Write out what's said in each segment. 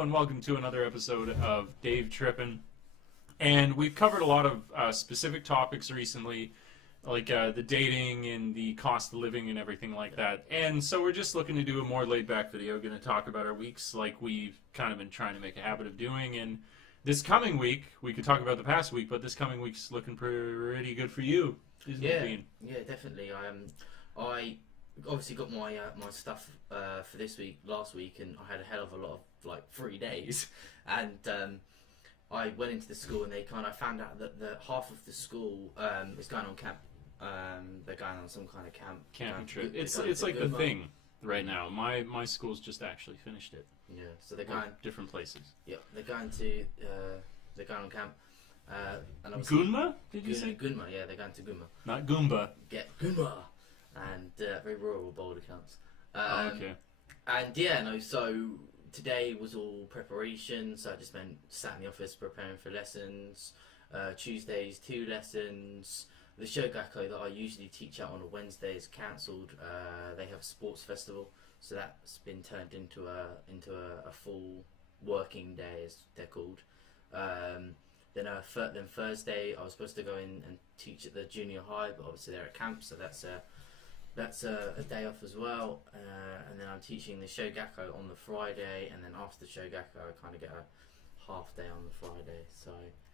and welcome to another episode of Dave Trippin'. And we've covered a lot of specific topics recently, like the dating and the cost of living and everything like that. And so we're just looking to do a more laid-back video, going to talk about our weeks like we've kind of been trying to make a habit of doing. And this coming week, we could talk about the past week, but this coming week's looking pretty good for you, isn't it, Bean? Yeah, definitely. I obviously got my my stuff for this week, last week, and I had a hell of a lot of like 3 days, and I went into the school and I found out that half of the school is going on camp. They're going on some kind of camping trip. It's like the thing right now. My school's just actually finished it. Yeah, so they're going different places. Yeah, they're going on camp. And Gunma? Did you say Gunma? Yeah, they're going to Gunma. Not Goomba. Get Gunma, and very rural, bold accounts. Okay. And yeah, no. So today was all preparation. So I just sat in the office preparing for lessons. Tuesdays 2 lessons. The Shogakko that I usually teach out on a Wednesday is cancelled. They have a sports festival, so that's been turned into a full working day, as they're called. Then Thursday I was supposed to go in and teach at the junior high, but obviously they're at camp, so that's a day off as well. And then I'm teaching the Shogakko on the Friday, and then after the Shogakko I kind of get a half day on the Friday.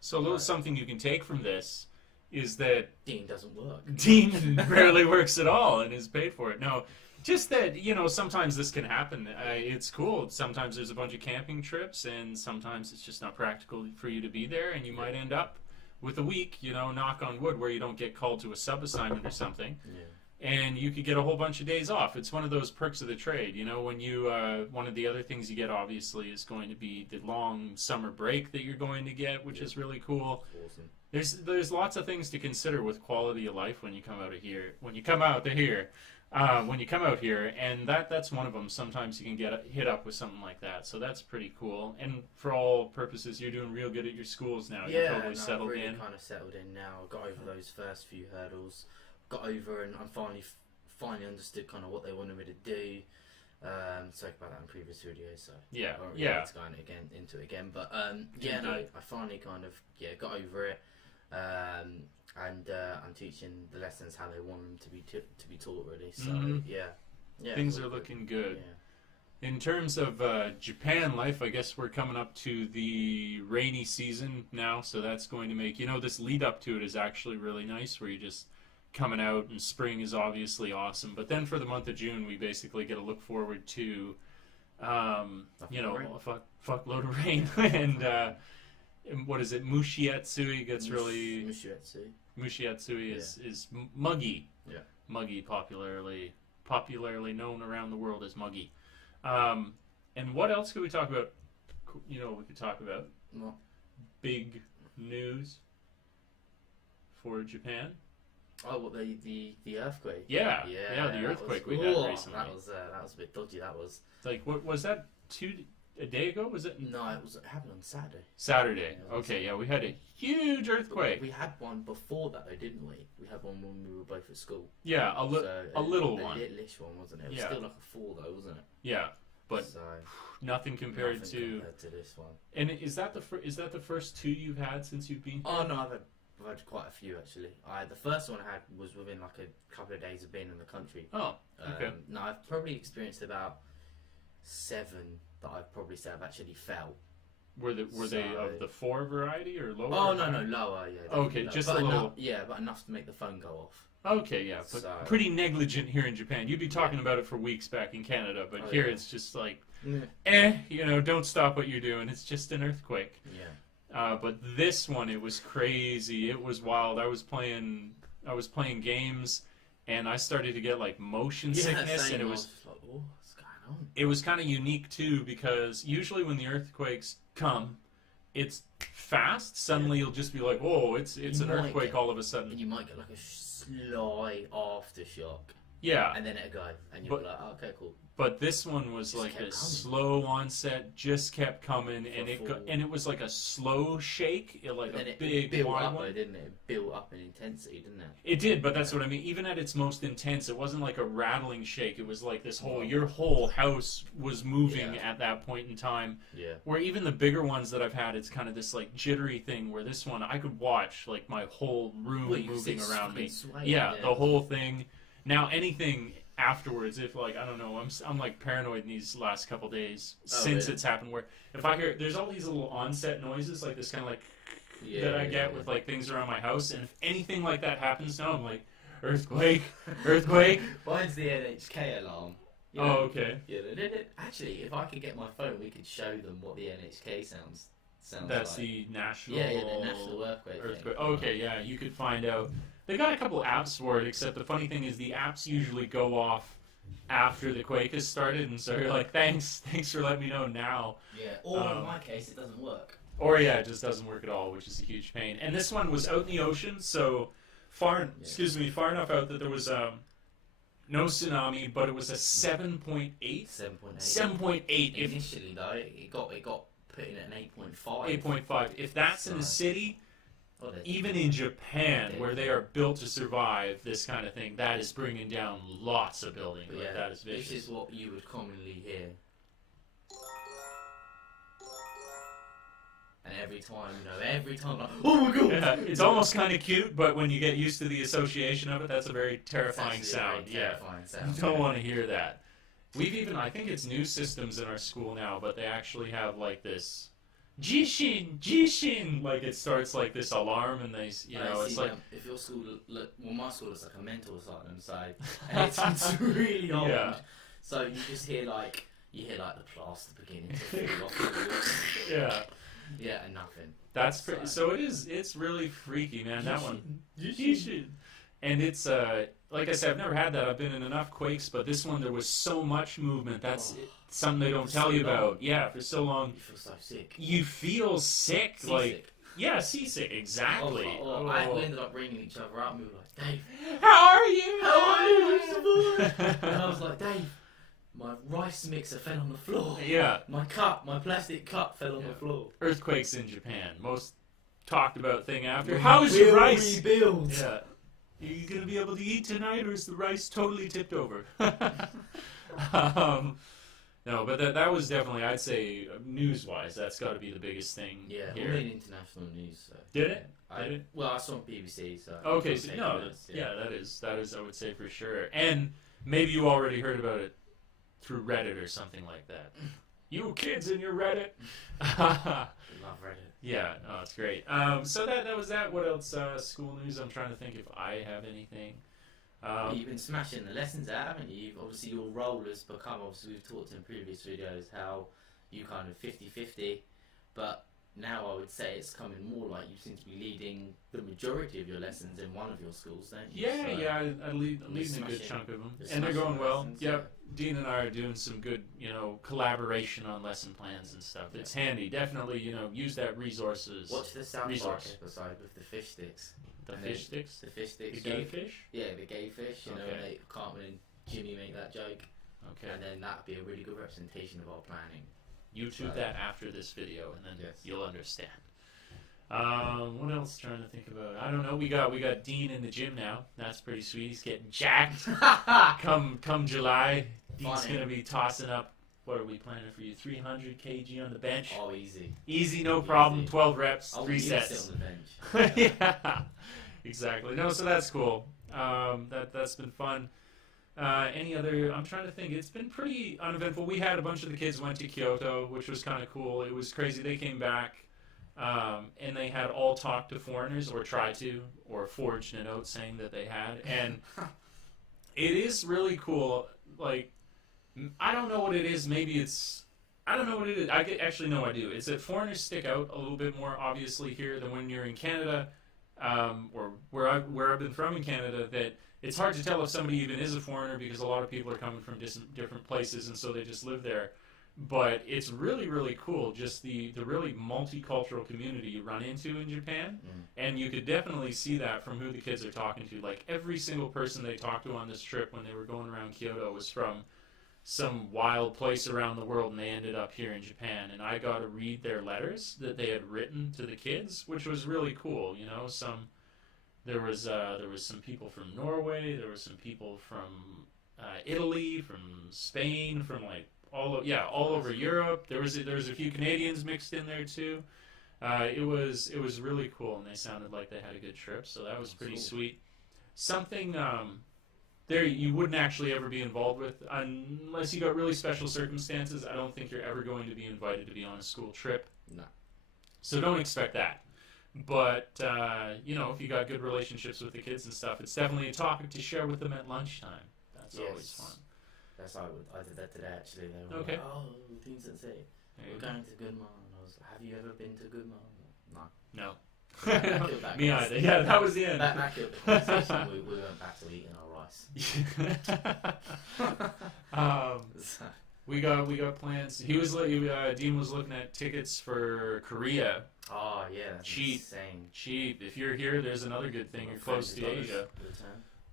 So a little something you can take from this is that Dean doesn't work. Dean rarely works at all and is paid for it. No, just that, sometimes this can happen. It's cool. Sometimes there's a bunch of camping trips, and sometimes it's just not practical for you to be there, and you might end up with a week, knock on wood, where you don't get called to a sub-assignment or something. Yeah. And you could get a whole bunch of days off. It's one of those perks of the trade. When you, one of the other things you get, obviously, is going to be the long summer break that you're going to get, which is really cool. Awesome. There's lots of things to consider with quality of life when you come out of here. When you come out here, and that's one of them. Sometimes you can get hit up with something like that. So that's pretty cool. And for all purposes, you're doing real good at your schools now. Yeah, you're totally settled really in. Kind of settled in now. Got over those first few hurdles. Got over, and I finally understood kind of what they wanted me to do. Spoke about that in previous videos, so yeah, I won't really go into it again. But I finally kind of got over it, and I'm teaching the lessons how they want them to be taught, really. So yeah, things are looking good. Yeah. In terms of Japan life, I guess we're coming up to the rainy season now, so that's going to make this lead up to it is actually really nice, where you just coming out, and spring is obviously awesome. But then for the month of June, we basically get to look forward to, a fuckload of rain. And what is it? Mushiatsui gets really... Mushiatsui is muggy. Yeah. Muggy, popularly known around the world as muggy. And what else could we talk about? We could talk about big news for Japan. Oh, what the earthquake? Yeah, the earthquake we had recently. That was a bit dodgy. That was like, what was that? A day ago? Was it? No, it happened on Saturday. Saturday. Yeah, okay, we had a huge earthquake. We had one before that, though, didn't we? We had one when we were both at school. Yeah, a little one. A littleish one, wasn't it? It was still like a 4, though, wasn't it? Yeah, but nothing compared to this one. And is that the first 2 you've had since you've been here? Oh no, I've had quite a few, actually. The first one I had was within like a couple of days of being in the country. Oh, okay. No, I've probably experienced about 7 that I'd probably say I've actually felt. Were they of the 4 variety or lower? Oh no, lower. Yeah. Okay, just a little. But enough to make the phone go off. Okay, yeah, but pretty negligent here in Japan. You'd be talking about it for weeks back in Canada, but here it's just like, don't stop what you're doing. It's just an earthquake. Yeah. But this one, it was crazy. It was wild. I was playing games, and I started to get like motion sickness, and it was like, oh, what's going on? It was kind of unique too, because usually when the earthquakes come, it's fast. Suddenly you'll just be like, "Whoa, it's an earthquake!" All of a sudden, and you might get like a slight aftershock. Yeah. and then it'd go, and you'd be like, oh, okay, cool. But this one was like a slow onset, just kept coming, and it was like a slow shake, like a big built wide up, one. though, didn't it? It built up in intensity, didn't it? It did, but that's what I mean. Even at its most intense, it wasn't like a rattling shake. It was like this your whole house was moving at that point in time. Yeah. Where even the bigger ones that I've had, it's kind of this like jittery thing. Where this one, I could watch like my whole room moving around me. Yeah, the whole thing. Now anything afterwards, if like I don't know, I'm like paranoid in these last couple days since it's happened. Where if I hear there's all these little onset noises, like this kind of like that I get with like things around my house, and if anything like that happens now, I'm like earthquake, earthquake. Mine's the NHK alarm. You know? Oh, okay. Yeah. Actually, if I could get my phone, we could show them what the NHK sounds. That's like. The national. Yeah, the national earthquake. Okay, yeah, you could find out. They got a couple apps for it, except the funny thing is the apps usually go off after the quake has started, and so you're like, thanks for letting me know now. Yeah, or in my case, it doesn't work. Or yeah, it just doesn't work at all, which is a huge pain. And this one was out in the ocean, so far enough out that there was no tsunami, but it was a 7.8. 7.8. Initially, though, it got put in at an 8.5. 8.5. If that's in a city, even in Japan, where they are built to survive this kind of thing, that is bringing down lots of buildings. Like, that is vicious. This is what you would commonly hear. And every time, like, oh my god! Yeah, it's almost kind of cute, but when you get used to the association of it, that's a very terrifying sound. Sound. You don't want to hear that. I think it's new systems in our school now, but they actually have like this Jishin, like it starts like this alarm, and it's like if your school, my school is like a mental asylum, so and it's really old. Yeah. So you just hear like the plaster beginning to fall off. Yeah, and nothing. That's pretty. So it is. It's really freaky, man. That one. Jishin. And it's like I said, I've never had that. I've been in enough quakes, but this one there was so much movement. That's something they don't tell you about. Yeah, for so long. You feel so sick. You feel sick, seasick. Yeah, seasick, exactly. We ended up ringing each other up, and we were like, Dave, how are you? And I was like, Dave, my rice mixer fell on the floor. Yeah. My plastic cup fell on the floor. Earthquakes in Japan, most talked about thing after. How's your rice? Rebuild. Yeah. Are you going to be able to eat tonight, or is the rice totally tipped over? No, but that was definitely, I'd say, news-wise, that's got to be the biggest thing. Yeah, here. We're in international news. So. Did it? Well, I saw on BBC. So okay, so that is, I would say for sure. And maybe you already heard about it through Reddit or something like that. You kids in your Reddit. Love Reddit. Yeah, no, it's great. So that was that. What else? School news. I'm trying to think if I have anything. You've been smashing the lessons out, haven't you? Obviously, your role has become, obviously, we've talked in previous videos how you kind of 50-50, but now I would say it's coming more like you seem to be leading the majority of your lessons in one of your schools, don't you? Yeah, I lead a good chunk of them, and they're going well. Lessons, yep. Dean and I are doing some good, collaboration on lesson plans and stuff. Yeah. It's handy. Definitely, use that resources. Watch the South Park episode with the fish sticks. The fish sticks? The fish sticks. The gay fish? Yeah, the gay fish. When Cartman and Jimmy make that joke. Okay. And then that'd be a really good representation of our planning. YouTube that after this video, and then you'll understand. What else trying to think about? I don't know. We got Dean in the gym now. That's pretty sweet. He's getting jacked. Come July, Dean's gonna be tossing up. What are we planning for you? 300 kg on the bench. Oh, easy. Easy, no problem. Easy. 12 reps, 3 sets. Sit on the bench. Yeah, exactly. No, so that's cool. That's been fun. Any other? I'm trying to think. It's been pretty uneventful. We had a bunch of the kids went to Kyoto, which was kind of cool. It was crazy. They came back, and they had all talked to foreigners, or tried to, or forged a note saying that they had. And it is really cool. Like, I don't know what it is. Maybe it's... I don't know what it is. Actually, no, I do. It's that foreigners stick out a little bit more, obviously, here than when you're in Canada, or where I've been from in Canada, that it's hard to tell if somebody even is a foreigner because a lot of people are coming from different places, and so they just live there. But it's really, really cool, just the really multicultural community you run into in Japan. And you could definitely see that from who the kids are talking to. Like, every single person they talked to on this trip when they were going around Kyoto was from some wild place around the world, and they ended up here in Japan. And I got to read their letters that they had written to the kids, which was really cool. You know, there was some people from Norway, there was some people from Italy, from Spain, from like all over Europe. There was a few Canadians mixed in there too. It was really cool, and they sounded like they had a good trip, so that was pretty sweet. Something there you wouldn't actually ever be involved with unless you got really special circumstances. I don't think you're ever going to be invited to be on a school trip. No. So don't expect that. But you know, if you got good relationships with the kids and stuff, it's definitely a topic to share with them at lunchtime. That's always fun. That's how I did that today, actually. They were Okay. like, oh, things that say, we're going to Gunma. And I was like, have you ever been to Gunma? No. No. That killed that Me conversation. either. Yeah, that was the end. That killed the conversation. we went back to eating our rice. We got plans. Dean was looking at tickets for Korea. Oh, yeah. That's Cheap. insane. Cheap. If you're here, there's another good thing. You're close to Asia.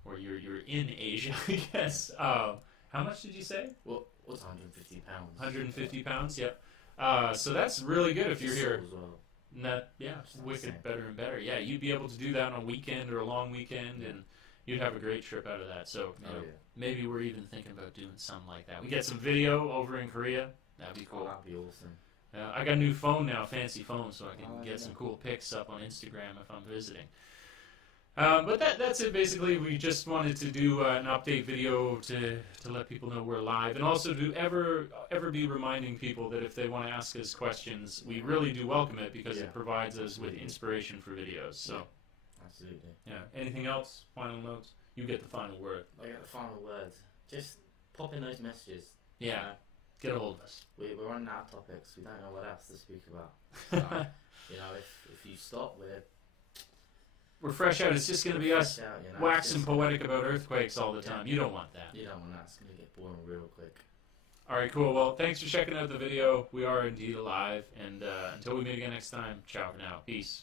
Or you're in Asia, I guess. How much did you say? What was £150? 150 pounds, yeah. So that's really good if you're here. As well. Wicked, better and better. Yeah, you'd be able to do that on a weekend or a long weekend, and you'd have a great trip out of that. So maybe we're even thinking about doing something like that. We get some video over in Korea. That'd be cool. Oh, that'd be awesome. I got a new phone now, fancy phone, so I can get some cool pics up on Instagram if I'm visiting. But that's it basically. We just wanted to do an update video to let people know we're live, and also to ever be reminding people that if they want to ask us questions, we really do welcome it because it provides us with inspiration for videos. So, absolutely. Yeah. Anything else? Final notes? You get the final word. I get the final word. Just pop in those messages. Yeah. Get a hold of us. We're running out of topics. We don't know what else to speak about. So, you know, if you stop, we're fresh out. It's just going to be us waxing just poetic about earthquakes all the time. You don't want that. You don't want that. It's going to get boring real quick. All right, cool. Well, thanks for checking out the video. We are indeed alive. And until we meet again next time, ciao for now. Peace.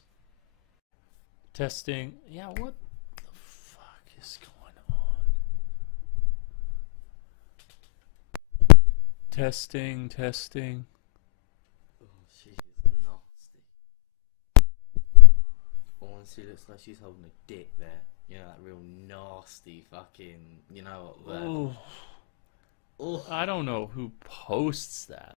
Testing. Yeah, what the fuck is going on? Testing. Oh, she's nasty. Oh, and she looks like she's holding a dick there. You know, that real nasty fucking, you know what? Oh, I don't know who posts that.